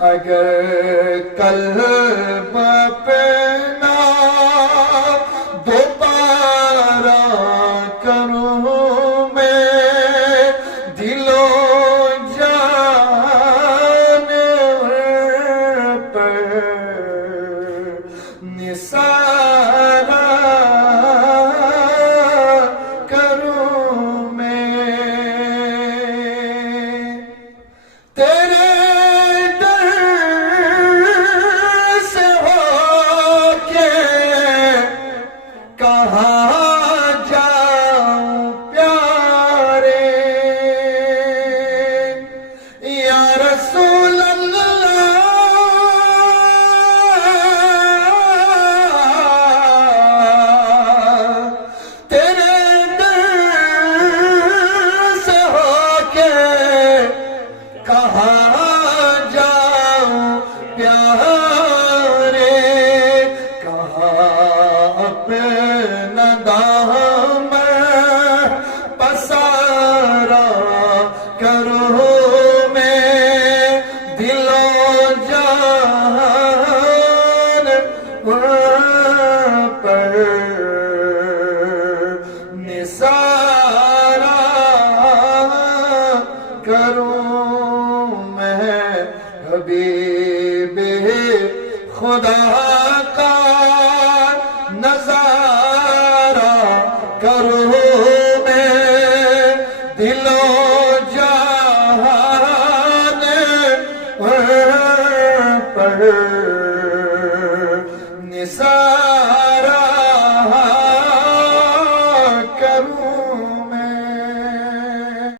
اگر قلب اپنا دوبارہ کروں میں دل و جان پر نثارا کروں میں تیرے کہاں جاؤں پیارے یا رسول اللہ تیرے در سے ہو کے کہاں جاؤں پیارے کہاں اپنا دامن پسارا کروں میں دل و جان پر نثارا کروں میں حبیب خدا کا نظارہ کروں میں دل و جان پر نثارہ